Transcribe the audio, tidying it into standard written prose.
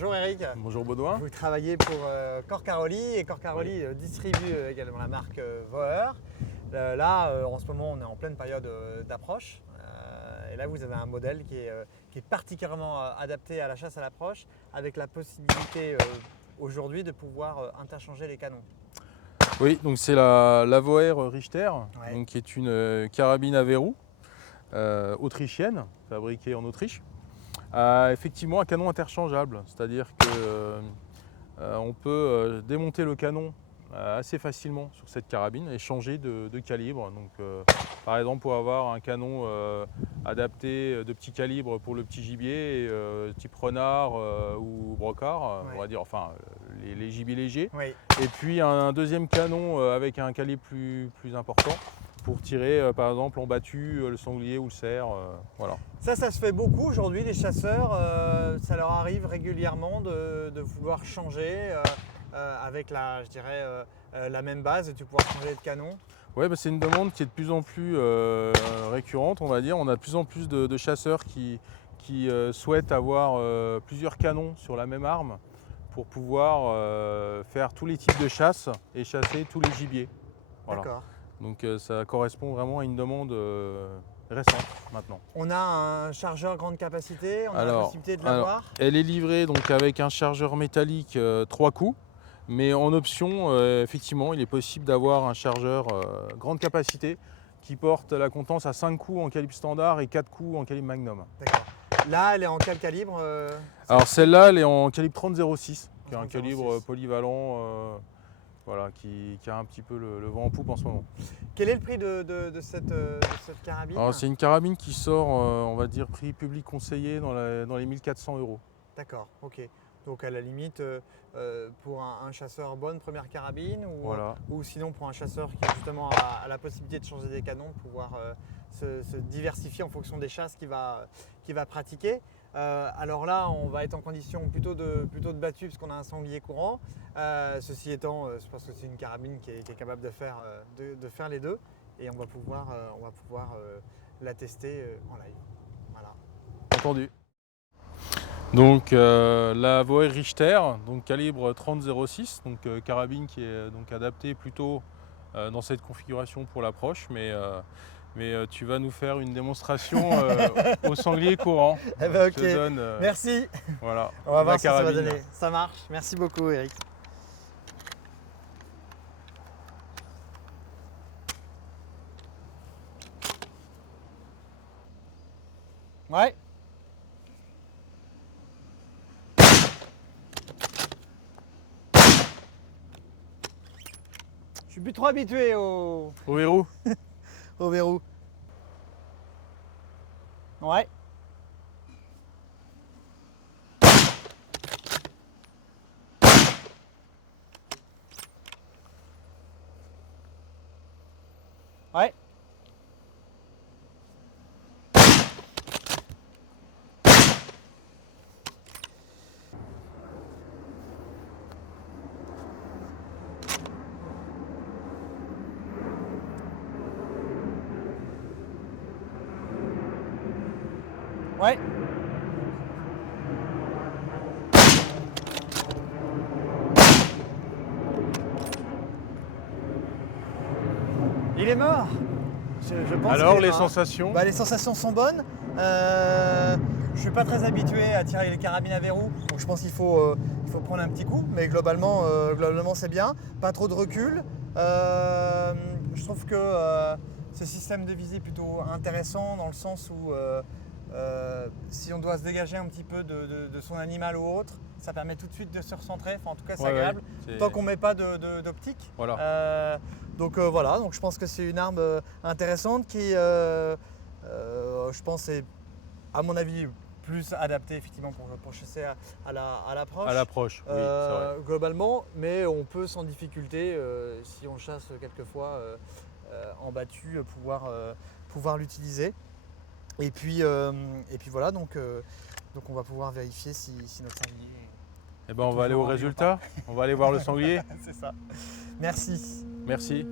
Bonjour Eric. Bonjour Baudouin. Vous travaillez pour Corcaroli et Corcaroli distribue également la marque Voer. Là, en ce moment, on est en pleine période d'approche. Et là, vous avez un modèle qui est particulièrement adapté à la chasse à l'approche, avec la possibilité aujourd'hui de pouvoir interchanger les canons. Oui, donc c'est la Voer Richter, Ouais. donc, qui est une carabine à verrou autrichienne, fabriquée en Autriche. Effectivement un canon interchangeable, c'est-à-dire qu'on peut démonter le canon assez facilement sur cette carabine et changer de calibre. Donc, par exemple, pour avoir un canon adapté de petit calibre pour le petit gibier, type renard ou brocard, Ouais. on va dire, enfin les gibiers légers. Oui. Et puis un deuxième canon avec un calibre plus important pour tirer par exemple en battu le sanglier ou le cerf. Voilà. Ça se fait beaucoup aujourd'hui, les chasseurs. Ça leur arrive régulièrement de vouloir changer avec la même base et de pouvoir changer de canon. Ouais, c'est une demande qui est de plus en plus récurrente, on va dire. On a de plus en plus de chasseurs qui souhaitent avoir plusieurs canons sur la même arme pour pouvoir faire tous les types de chasse et chasser tous les gibiers. Voilà. D'accord. Donc ça correspond vraiment à une demande récente maintenant. On a un chargeur grande capacité, on a la possibilité de l'avoir. Elle est livrée donc avec un chargeur métallique 3 coups, mais en option, effectivement, il est possible d'avoir un chargeur grande capacité qui porte la contenance à 5 coups en calibre standard et 4 coups en calibre magnum. D'accord. Là, elle est en quel calibre Alors celle-là, elle est en calibre 30-06, qui est un 30-06. calibre polyvalent. Voilà, qui a un petit peu le vent en poupe en ce moment. Quel est le prix de cette carabine? Alors c'est une carabine qui sort, on va dire, prix public conseillé dans les 1400 €. D'accord, ok. Donc à la limite, pour un chasseur, bonne première carabine Voilà. ou sinon pour un chasseur qui justement a la possibilité de changer des canons, pouvoir se diversifier en fonction des chasses qu'il va pratiquer. Alors là, on va être en condition plutôt de battu parce qu'on a un sanglier courant. Ceci étant, c'est parce que c'est une carabine qui est capable de faire les deux et on va pouvoir la tester en live. Voilà. Entendu. Donc la Voer Richter, donc calibre 30-06, donc carabine qui est donc adaptée plutôt dans cette configuration pour l'approche, mais tu vas nous faire une démonstration au sanglier courant. Eh ben, Je te donne, merci. voilà, On va voir ce que ça va carabine. donner. Ça marche. Merci beaucoup, Eric. Ouais. Je suis plus trop habitué au Au verrou. verrou. Ouais. Ouais. Ouais. Il est mort. Je pense Alors qu'il est les mort. sensations? Les sensations sont bonnes. Je suis pas très habitué à tirer les carabines à verrou, donc je pense qu'il faut prendre un petit coup, mais globalement c'est bien. Pas trop de recul. Je trouve que ce système de visée est plutôt intéressant dans le sens où si on doit se dégager un petit peu de son animal ou autre, ça permet tout de suite de se recentrer. Enfin, en tout cas, c'est agréable. Tant qu'on ne met pas d'optique. Voilà. Donc voilà, donc je pense que c'est une arme intéressante qui, je pense, est à mon avis plus adaptée effectivement pour chasser à l'approche. À l'approche, oui, c'est vrai. Globalement, mais on peut sans difficulté, si on chasse quelquefois en battu, pouvoir l'utiliser. Et puis voilà, donc on va pouvoir vérifier si notre sanglier. Eh ben, on va aller au résultat. On va aller voir le sanglier. C'est ça. Merci. Merci.